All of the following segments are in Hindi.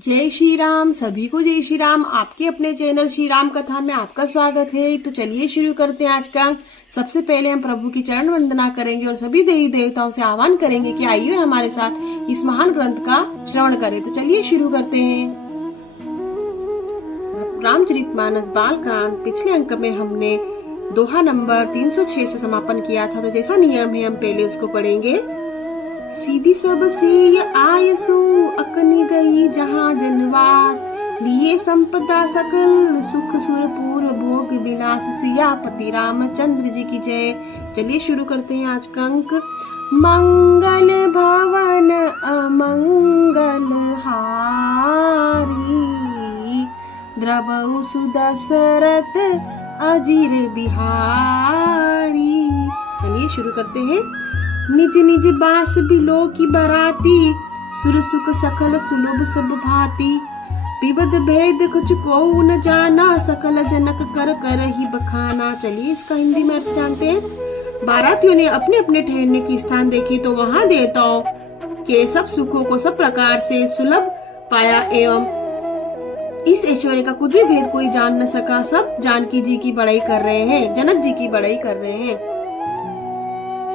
जय श्री राम। सभी को जय श्री राम। आपके अपने चैनल श्री राम कथा में आपका स्वागत है। तो चलिए शुरू करते हैं आज का। सबसे पहले हम प्रभु की चरण वंदना करेंगे और सभी देवी देवताओं से आह्वान करेंगे कि आइए हमारे साथ इस महान ग्रंथ का श्रवण करें। तो चलिए शुरू करते हैं। रामचरितमानस बालकांड पिछले अंक में हमने दोहा नंबर 306 से समापन किया था। तो जैसा नियम है हम पहले उसको पढ़ेंगे। सीधी सब से आयसु अकनी गई जहाँ जनवास, लिए संपदा सकल सुख सुरपुर भोग विलास, सियापति रामचंद्र जी की जय। चलिए शुरू करते हैं आज का अंक। मंगल भवन अमंगल हारी, द्रवहु सुदशरथ अजीर बिहारी। चलिए शुरू करते हैं। निज निज बास बिलो की बराती, सुर सुख सकल सुलभ सब भांति, विविध भेद कुछ को न जाना, सकल जनक कर कर ही बखाना। चलिए इसका हिंदी में अर्थ जानते हैं। बारातियों ने अपने अपने ठहरने की स्थान देखी तो वहां देवताओं के सब सुखों को सब प्रकार से सुलभ पाया एवं इस ऐश्वर्य का कुछ भी भेद कोई जान न सका। सब जानकी जी की बड़ाई कर रहे हैं, जनक जी की बड़ाई कर रहे हैं।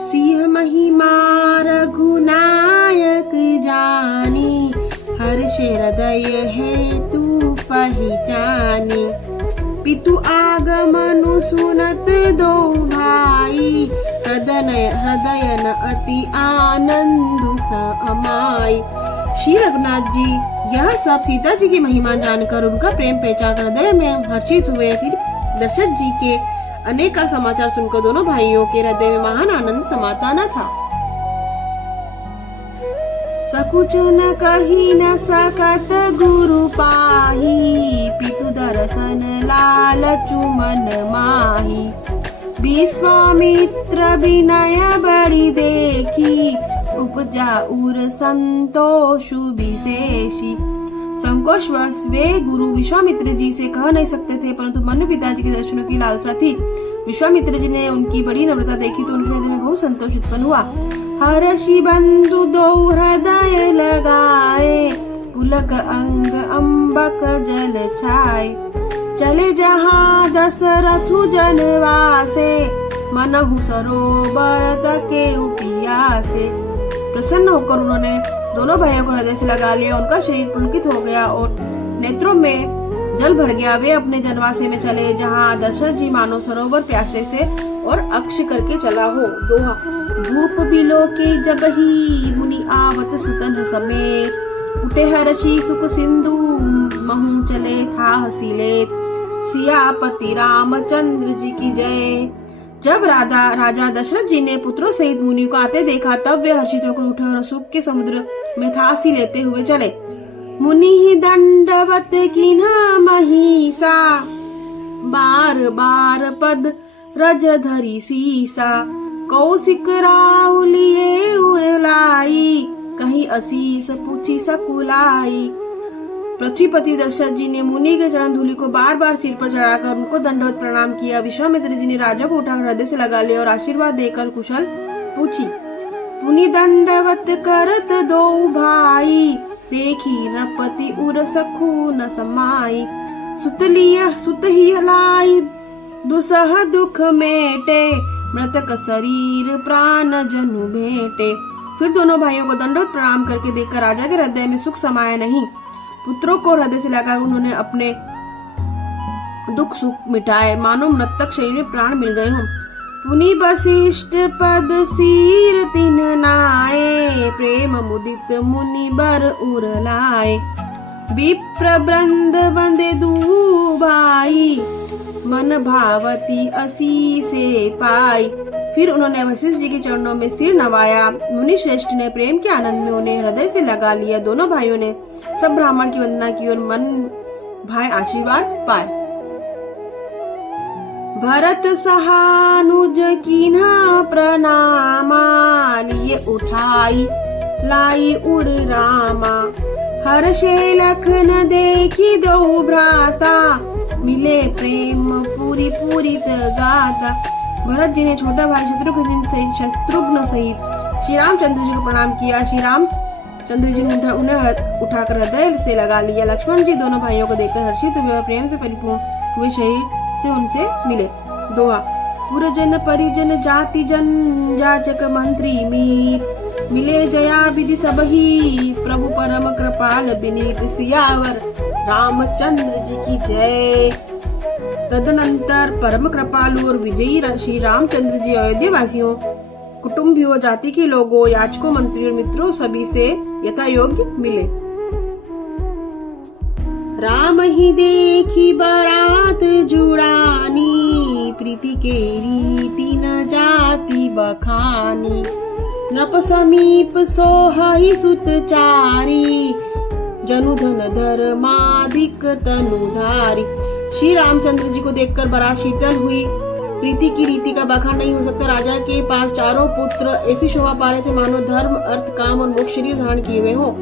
सिंह महिमा रघुनायक जानी, हर्ष हृदय है तू पहचानी, पितु आगमनु सुनत दो भाई, हृदय न अति आनंद समाई। श्री रघुनाथ जी यह सब सीता जी की महिमा जानकर उनका प्रेम पहचान हृदय में हर्षित हुए। फिर दशरथ जी के अनेक का समाचार सुनकर दोनों भाइयों के हृदय में महान आनंद समाता न था। सकुच न कही न सकत गुरु पाही, पितु दर्शन लालचु मन माही, विश्वामित्र विनय बड़ी देखी, उपजा उर संतोषु विशेषी। संकोचवश वे गुरु विश्वामित्र जी से कह नहीं सकते थे, परंतु मनु पिताजी के दर्शनों की लालसा थी। विश्वामित्र जी ने उनकी बड़ी नम्रता देखी तो उनके हृदय में बहुत संतोष उत्पन्न हुआ। हर्षि बंधु दो हृदय लगाए, पुलक अंग अम्बक जल छाए, चले जहाँ दशरथु जनवासे, मनहु सरोवर तके उपियासे। प्रसन्न होकर उन्होंने दोनों भाइयों को हृदय से लगा लिया। उनका शरीर पुलकित हो गया और नेत्रों में जल भर गया। वे अपने जनवासे में चले जहाँ दशरथ जी मानो सरोवर प्यासे से और अक्ष करके चला हो। दोहा। धूप बिलो के जब ही मुनि आवत सुतन समेत, उठे हर्षि सुख सिंधु महु चले था हसीलेत, सियापति रामचंद्र जी की जय। जब राजा दशरथ जी ने पुत्रों सहित मुनि को आते देखा तब वे हर्षित होकर उठे और सुख के समुद्र में थासी लेते हुए चले। मुनि ही दंडवत किन्हा महिषा, बार बार पद रज धरी सीसा, कौशिक राउलिए उरलाई, कहीं असीस पूछी सकुलाई। पृथ्वीपति दशरथ जी ने मुनि के चरण धूलि को बार बार सिर पर चढ़ाकर उनको दंडवत प्रणाम किया। विश्वामित्र जी ने राजा को उठाकर हृदय से लगा लिया और आशीर्वाद देकर कुशल पूछी। पुनि दंडवत करत दो भाई, देखी नृपति उर सखु न समाई, सुत ही लाई दुसह दुख मेटे, मृतक शरीर प्राण जनु भेटे। फिर दोनों भाइयों को दंडवत प्रणाम करके देखकर राजा के हृदय में सुख समाया नहीं। पुत्रों को हृदय से लगा उन्होंने अपने दुख सुख मिटाए, मानो मृतक शरीर में प्राण मिल गए हों। पुनि वशिष्ठ पद सिर तिन नाए, प्रेम मुदित मुनि बर उर लाए, विप्र वृंद वंदे दू भाई, मन भावती असी से पाई। फिर उन्होंने वशिष्ठ जी के चरणों में सिर नवाया। मुनि श्रेष्ठ ने प्रेम के आनंद में उन्हें हृदय से लगा लिया। दोनों भाइयों ने सब ब्राह्मण की वंदना की और मन भाई आशीर्वाद पाए। भरत सहानुज कीन्हा प्रणामा, लिए उठाई लाई उर रामा, हर्षे लखन देखी दो भ्राता, मिले प्रेम पूरी पूरी गाता। भरत जी ने छोटा भाई शत्रुघ्न सहित श्री रामचंद्र जी को प्रणाम किया। श्री राम चंद्र जी ने उन्हें उठाकर हृदय से लगा लिया। लक्ष्मण जी दोनों भाइयों को देखकर हर्षित हुए और प्रेम से परिपूर्ण हुए शरीर से उनसे मिले। दोहा। पुरजन परिजन जाति जन जाचक मंत्री मीत, मिले जया विधि सबही, प्रभु परम कृपाल विनीत। सियावर रामचंद्र जी की जय। तदनंतर परम कृपालु और विजयी श्री रामचंद्र जी अयोध्या वासियों, कुटुंबियों, जाति के लोगों, याचकों, मंत्रियों, मित्रों सभी से यथा योग्य मिले। राम ही देखी बारात जुड़ानी, प्रीति के रीति न जाति बखानी। नृप समीप सोहहि सुत चारी, जनुधन धर्माधिक तनुधारी। श्री रामचंद्र जी को देखकर बारात शीतल हुई। प्रीति की रीति का बखान नहीं हो सकता। राजा के पास चारों पुत्र ऐसी शोभा पा रहे थे मानो धर्म, अर्थ, काम और मोक्ष शरीर धारण किए हुए हो।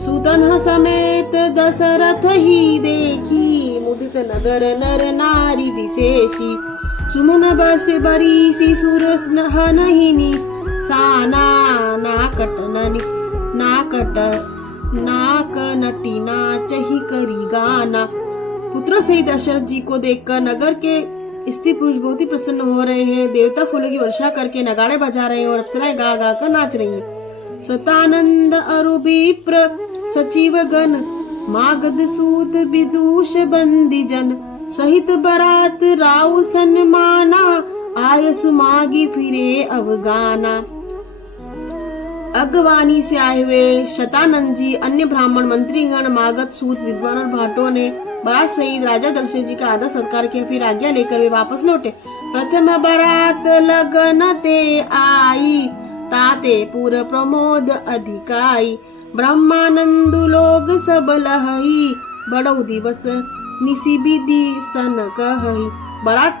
सूतन समेत दशरथ ही देखी, मुदित नगर नर नारी विशेषी। सुमन बस बरीसी सुरस नहिनी, साना नाक नटी नाचही करी गाना। पुत्र सहित दशरथ जी को देखकर नगर के स्त्री पुरुष बहुत ही प्रसन्न हो रहे हैं। देवता फूलों की वर्षा करके नगाड़े बजा रहे हैं और अप्सराएं गा गा कर नाच रही हैं। सतानंद अरु विप्र सचिव गण, मागध सूत विदूष बंदी जन। सहित बरात राव सन्माना, आय सुमागी फिरे अवगाना। अगवानी से आए हुए शतानंद जी, अन्य ब्राह्मण, मंत्रीगण, मागध सूत, विद्वान और भाटों ने बारात सहित राजा दशरथ जी का आदर सत्कार किया। फिर आज्ञा लेकर वे वापस लौटे। प्रथम बारात लगन ते आई, ताते पुर प्रमोद अधिकाई। ब्रह्मानंद लोग सब लहई, बड़ो दिवस निसी विधि सन कहई। बारात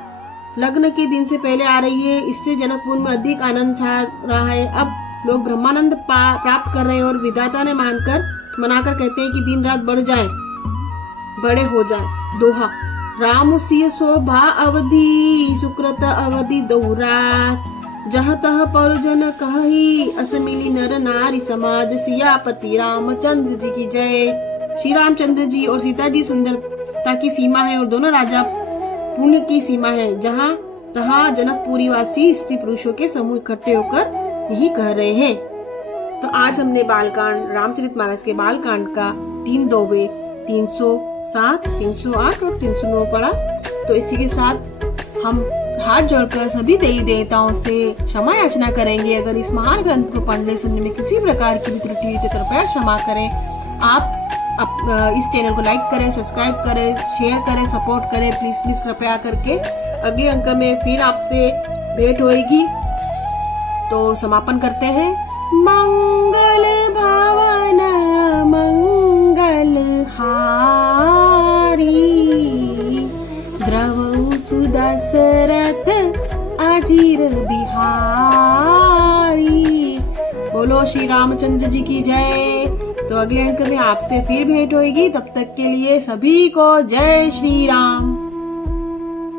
लग्न के दिन से पहले आ रही है, इससे जनकपुर में अधिक आनंद छा रहा है। अब लोग ब्रह्मानंद प्राप्त कर रहे हैं और विधाता ने मनाकर कहते हैं कि दिन रात बड़े हो जाए। दोहा। राम सिय शोभा अवधि, सुकृत अवधि दौरास। जह तह परिजन कही, अस मिली नर नारी समाज। सियापति रामचंद्र जी की जय। श्री रामचंद्र जी और सीता जी सुंदरता की सीमा है और दोनों राजा पुण्य की सीमा है। जहाँ तहाँ जनकपुरी वासी स्त्री पुरुषों के समूह इकट्ठे होकर यही कह रहे हैं। तो आज हमने बालकांड, रामचरितमानस के बालकांड का 3 दोहे 307, 308 और 309 पढ़ा। तो इसी के साथ हम हाथ जोड़कर सभी देवी देवताओं से क्षमा याचना करेंगे। अगर इस महान ग्रंथ को पढ़ने सुनने में किसी प्रकार की भी त्रुटि हुई तो कृपया क्षमा करें। आप इस चैनल को लाइक करें, सब्सक्राइब करें, शेयर करें, सपोर्ट करें, प्लीज कृपया करके। अगले अंक में फिर आपसे भेंट होगी। तो समापन करते हैं। मंगल भावन मंगल हारी, द्रवौ सुदशरथ अजीर बिहारी। बोलो श्री रामचंद्र जी की जय। तो अगले अंक में आपसे फिर भेंट होगी। तब तक के लिए सभी को जय श्री राम।